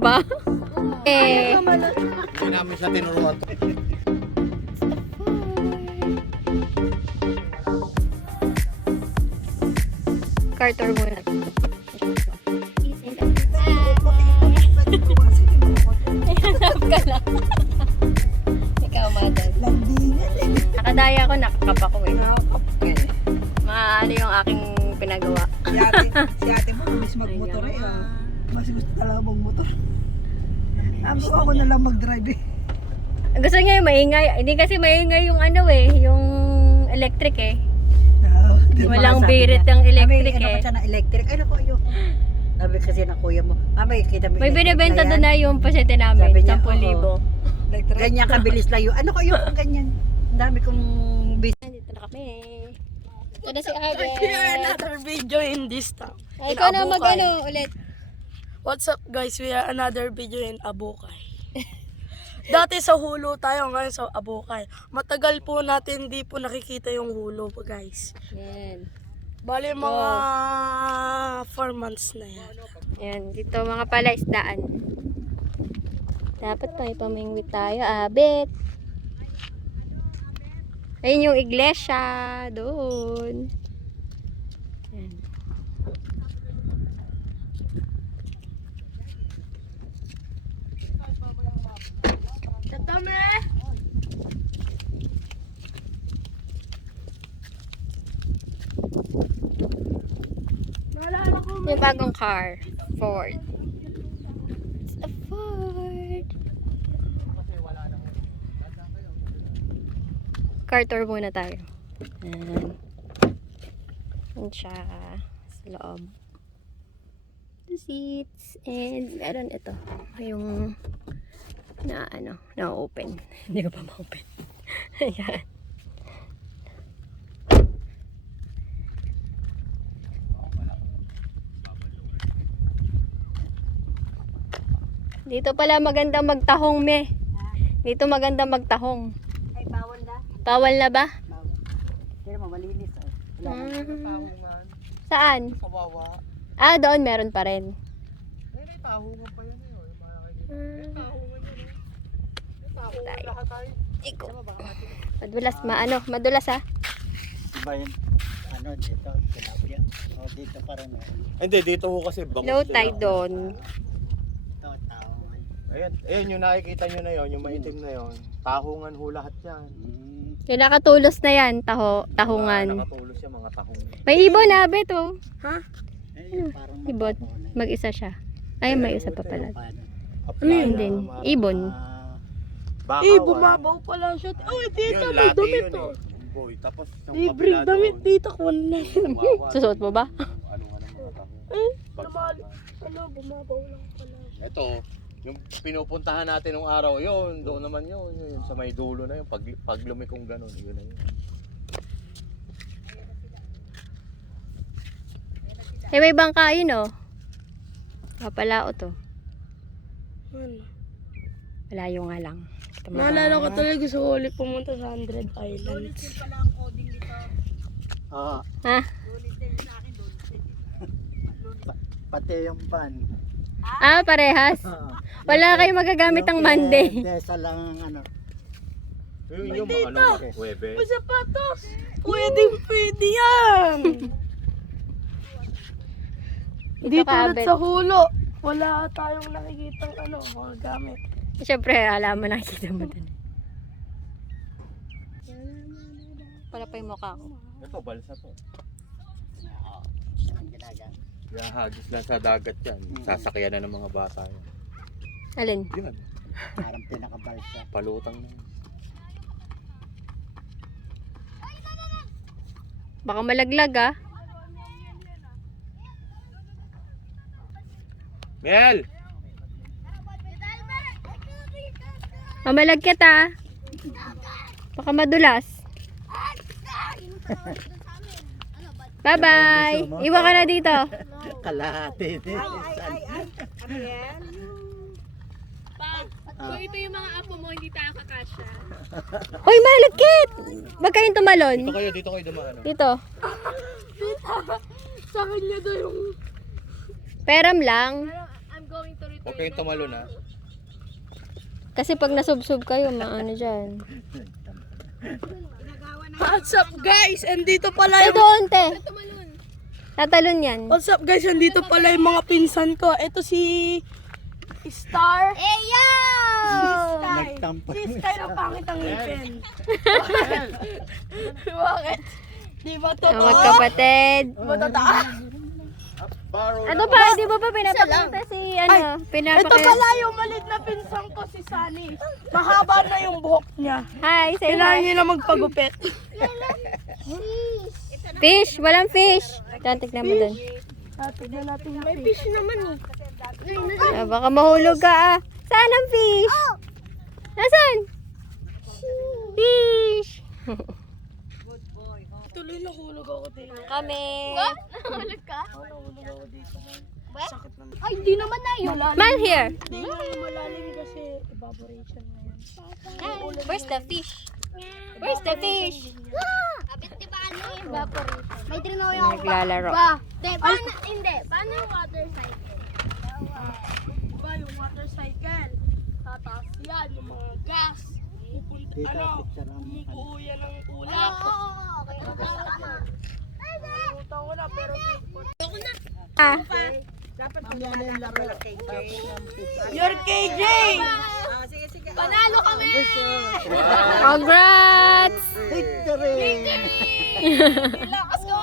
Ba? Eh. Hindi namin siya tinuruan. Carter muna. Hanap ka lang. Ikaw, madam. Nakadaya ko, nakakap ako eh. Maano yung aking pinagawa. Si ate mo, miss magmotor eh. Mas gusto talaga magmotor. Ako na lang mag-drive eh. Gusto niya yung maingay. Hindi kasi maingay yung ano eh, yung electric eh. Walang birit ang electric Ano eh. pa siya na electric? Ay naku, ayoko. Sabi kasi ng kuya mo, mamay kita mo May electric binibenta na doon yan. na yung pasyente namin, Sabi niya, 10,000. Ganyan kabilis lang yun. Ano ko ayoko ng ganyan. Ang dami kong business. Dito na kami. Ito na si Ate. Another video in this town. Ay, ikaw na mag-ano ulit. What's up guys? We are another video in Abukay. Dati sa Hulo tayo, ngayon sa Abukay. Matagal po natin hindi po nakikita yung Hulo po guys. Yan. Bali mga 4 months na yan. Yan, dito mga palaisdaan. Dapat may pamingwit tayo, abet. Ayun yung iglesia, doon. Yan. Tatame! Naalala ko Yung bagong car, Ford. It's a Ford. Car tour muna tayo. Ayan. Ayan siya sa loob. The seats. And meron ito. Yung na ano, na-open. Hindi ko pa ma-open. Ayan. Dito pala magandang magtahong, me. Dito magandang magtahong. Ay, bawal na. Bawal na ba? Bawal. Hindi naman, malinis. Saan? Sa wawa. Ah, doon meron pa rin. May tahungan pa yan eh. May tahungan yan eh. May tahungan lahat tayo. Iko. Madulas, madulas ha. Ba yun? Ano, dito, tilapia. O, dito pa rin. Hindi, dito ho kasi bangus. Low tide doon. Ito, tao. Ayan, ayun yung nakikita nyo na yon, yung maitim na yon. Tahungan ho lahat yan. Yung nakatulos na yan, tahungan. Nakatulos yan, mga tahong. May ibon na, beto. Parang Ibon. Mag-isa siya. Ay, may isa pa pala. Ano Yun din. Ibon. bumabaw pala siya. Oh, dito Yun, may lati damit yun to. eh. Boy, tapos yung Libreng kabila damit doon, dito ko na. Susuot mo ba? Ano mga tahong. Namali. Ano, bumabaw lang pala. Ito, yung pinupuntahan natin nung araw, yun, doon naman yun, yun sa may dulo na yun, pag lumikong ganun, yun na yun. Eh, may bangka yun, oh. Papalao to. Ano? Malayo nga lang. Naalala ko talaga sa huli pumunta sa 100 Islands. Oo. Ha? Pati yung van. Ah, parehas. Wala kayong magagamit ang Monday. Desa lang ang ano. Yun yung mga ano, Huwebes. May sapatos! Pwede yan! Dito Dito ka, ulit Bet. sa Hulo. Wala tayong nakikitang mga gamit. Siyempre, alam mo, nakikita mo dun. Pala pa yung mukha ko. Ito, balsa to. Ang ginagawa. Hagis lang sa dagat yan. Sasakyan na ng mga bata yan. Alin? Yan, Parang pinakabalsa. palutang na yun. Baka malaglag, ah. Mel! Mamalagkit, ah. Baka madulas. Bye-bye! Iwan ka na dito. Kalahati. So ito yung mga apo mo, hindi tayo kakasya. Uy, malagkit! Wag kayong tumalon. Dito kayo dumaan. Dito. Sa kanya daw yung... Peram lang. Huwag kayong tumalon ha. Kasi pag nasubsob kayo, maano dyan. What's up guys? And dito pala Ay, yung... doon, te. Tatalon yan. What's up guys? And dito pala yung mga pinsan ko. Ito si... Star. Hey, yo! Nagtampo. Si Sky ang pangit ang ngipin. Bakit? Di ba Ang totoo? magkapatid. Ba totoo? Ano pa? Di ba pinapakita si, ano, Ito pinapakita. pala yung malit na pinsan ko si Sunny. Mahaba na yung buhok niya. Hi, say Kailangan hi. niya na magpagupit. Fish, walang fish. Diyan, tignan mo dun. Tignan natin. May fish naman eh. Ah, baka mahulog ka ah. Saan ang fish? Nasaan? Fish. Tuloy nahulog ako dito. Kami. Nahulog ako dito. Sakit naman. Ay, di naman na yun. Man here. Hindi nga malalim kasi evaporation na yan. Where's the fish? Where's the fish? Kapit di ba ano yung evaporation? May trinaw yung Naglalaro. ba? Paano, hindi. Paano yung water cycle? Diba yung water cycle? Tataas yan, yung mga gas. Pupunta, kumukuha yan ng ulap. Okay. Tama. Pumunta ko na pero Ah, You're KJ! Panalo kami! congrats! Lakas ko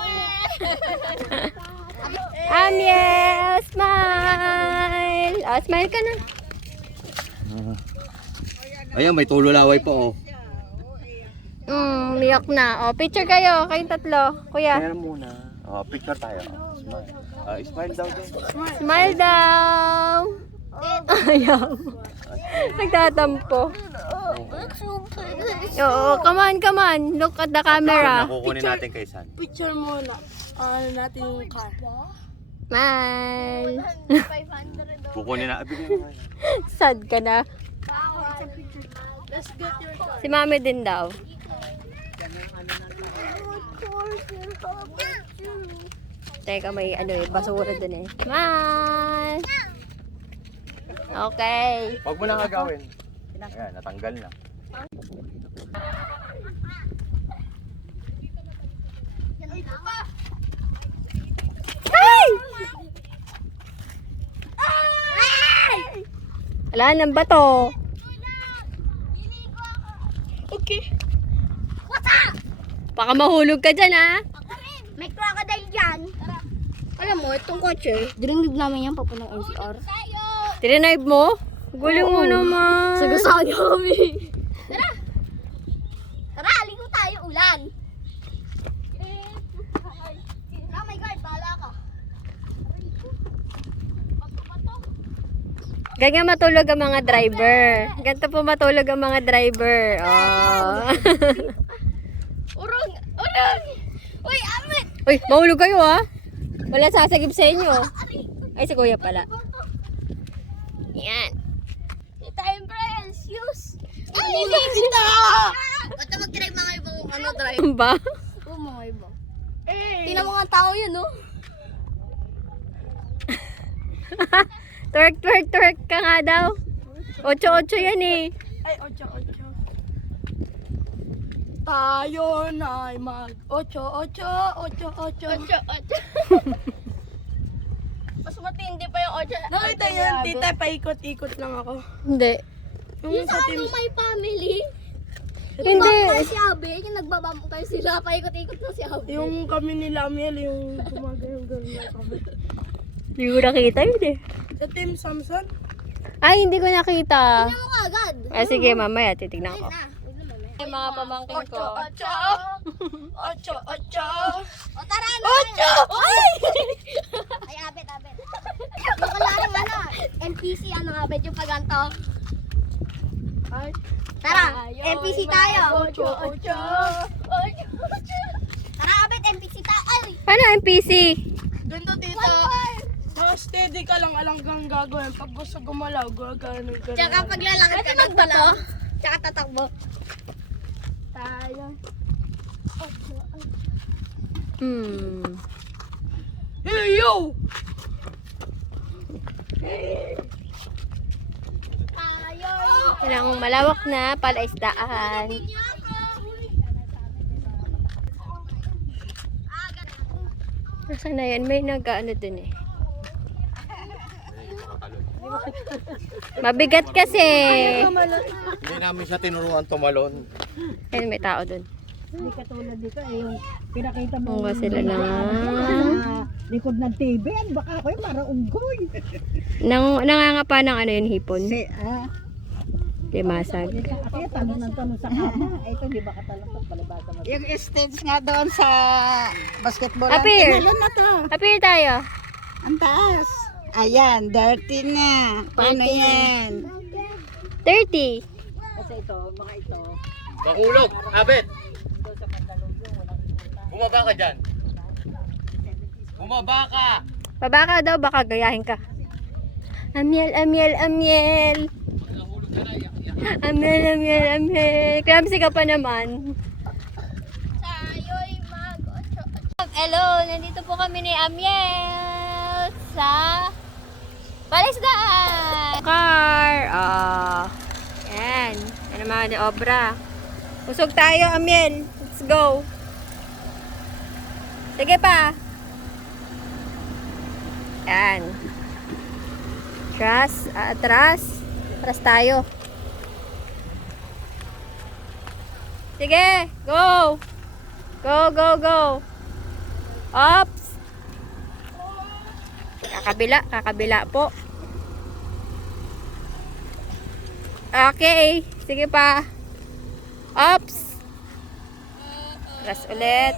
Amiel, smile! Oh, smile ka na. Ayan, may tululaway po oh. Miyak na. Oh, picture kayo, kayong tatlo. Kuya, Kaya muna. Oh, picture tayo. Smile. Smile daw din. smile daw. Ayaw. Nagtatampo. Oo, come on. Look at the camera. Nakukunin natin kay San. Picture muna. Ano natin yung car. Smile. 500. Kukunin na. Bigyan mo. Sad ka na. Let's get your car. Si mami din daw. Teka, may basura dun eh. Smile. Okay. Huwag mo nang agawin. Ayan, natanggal na. Wala nang bato. Okay. Baka mahulog ka dyan ah. May crocodile dyan. Alam mo, itong kotse, dinunod namin yan papunang NCR. Trinayb mo? Guling mo naman. Sagasaan niyo kami. Tara! Tara, aligo tayo, ulan. Oh my God, bahala ka. Ganyan matulog ang mga driver. Ganito po matulog ang mga driver. Oh. Urong! Urong! Uy, amit! Uy, mahulog kayo ah. Wala sasagip sa inyo. Ay, si kuya pala. Yan. Time friends, use! Ay, kita! Ba't mag-drive mga ibang drive? Ano ba? Oo, mga ibang. Eh, Tingnan mo nga ang tao yun, no? Twerk ka nga daw. 8-8 yan eh. ay, ocho. Tayo na'y mag ocho. Mas matindi pa yung order. Nakita yan, tita, paikot-ikot lang ako. Hindi. Yung sa ano may family? Hindi. Yung si Abe, yung nagbabampo kayo sila, paikot-ikot na si Abe. Yung kami ni Lamiel, yung gumagano-gano na kami. Hindi ko nakita yun eh. Sa Team Samson, Ay, hindi ko nakita. Tingnan mo ka agad. Ah, sige, mamaya titignan ko. Na. Ay, mga pamangkin ko. ocho. O tara na. Ocho! Ay, abet. Yung kalaring NPC, abet yung paganto. Ay, Tara, NPC tayo. ocho. Tara, abet, NPC tayo. Ay! Paano NPC? Ganito, tita. Steady ka lang, alang kang gagawin. Pag gusto gumalaw, gagano. Tsaka paglalakad ka nagpalaw. Tsaka tatakbo. Tayo. Hey, yo! Ilang malawak na palaisdaan. Nasaan na yan? May nag-ano dun eh. Mabigat kasi. Hindi namin siya tinuruan tumalon. Ayun, may tao dun. Hindi katulad dito eh, yung pinakita mo. Bunga sila lang. Sa likod ng TV, ano baka ako yung para unggoy. Nangangapa ng ano yun, hipon. Limasag. Kaya tanong ng tanong sa kama. Ito, di ba katalong ito? Palibasa mo. Yung stage nga doon sa basketball. Appear. Kailan na to? Appear tayo. Ang taas. Ayan, dirty na. Paano yan? 30. Kasi ito, mga ito. Mahulog! Abet! Bumaba ka dyan. Bumaba ka! Baba ka daw, baka gayahin ka. Amiel, amiel, amiel. Amiel, amiel, amiel. Klamsi ka pa naman. Hello, nandito po kami ni Amiel sa Palisdaan. Car. Yan. Yan ang mga obra. Usog tayo, Amiel. Let's go. Sige pa. Yan. Atras. Atras tayo. Sige, go. Go, go, go. Ops. Kakabila po. Okay, sige pa. Ops. Atras ulit.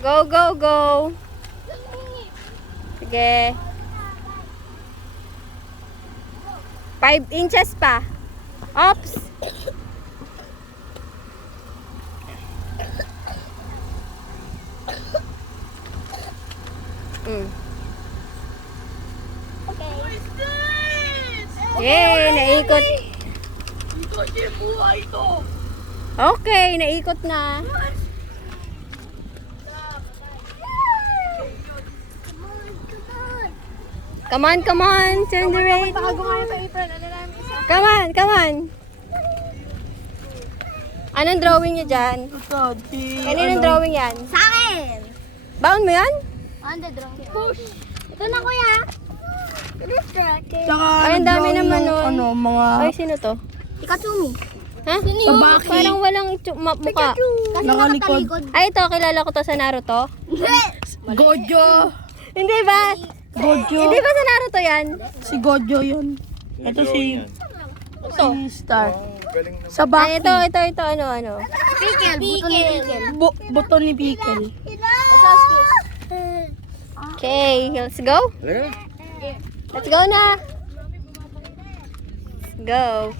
Go, go, go. Sige. 5 inches pa. Ops. Yay, naikot. Okay, naikot na. Come on, come on. Turn the rain. Come on, come on. Anong drawing niyo dyan? Kaninong drawing yan? Sa akin! Baon mo yan? On the drum. Push! Ito na kuya! Distracted. Ay, ang dami naman nun. Mga... Ay, sino to? Ikatsumi. Ha? Sabaki. Parang walang mukha. Kasi Nakalikod. nakatalikod. Ay, ito. Kilala ko to sa Naruto. Gojo. Hindi ba? Gojo. Hindi ba sa Naruto yan? Si Gojo yun. Ito si... Ito. Si Star. Galing na. Sabaki. Ay, ito. Ano? Pickle. Buto ni Pickle. Buto ni Pickle. Okay, let's go. Halika na. Let's go na. Let's go.